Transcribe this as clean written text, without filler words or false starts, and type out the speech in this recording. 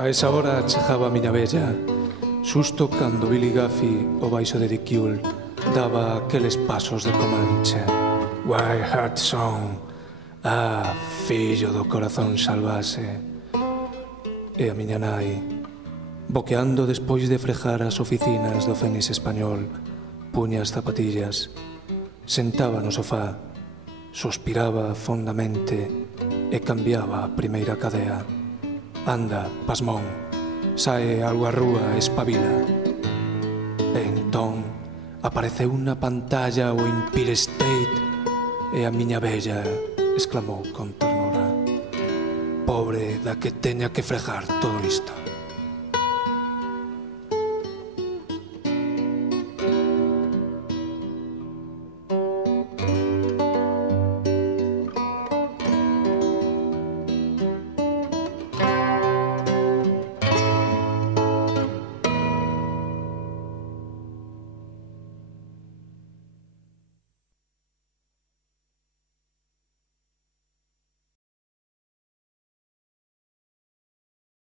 A esa hora chegaba a miña vella, xusto cando Billy Guffey, o baixo de Dick Yule, daba aqueles pasos de Comanche. White Heart Song, fillo do corazón salvase. E a miña nai, boqueando despois de frejar as oficinas do Fénix español, puña as zapatillas, sentaba no sofá, suspiraba fondamente e cambiaba a primeira cadea. Anda, pasmón, sae algo á rúa e espabila. E entón apareceu na pantalla o Empire State e a miña vella exclamou con ternura: pobre da que teña que fregar todo isto.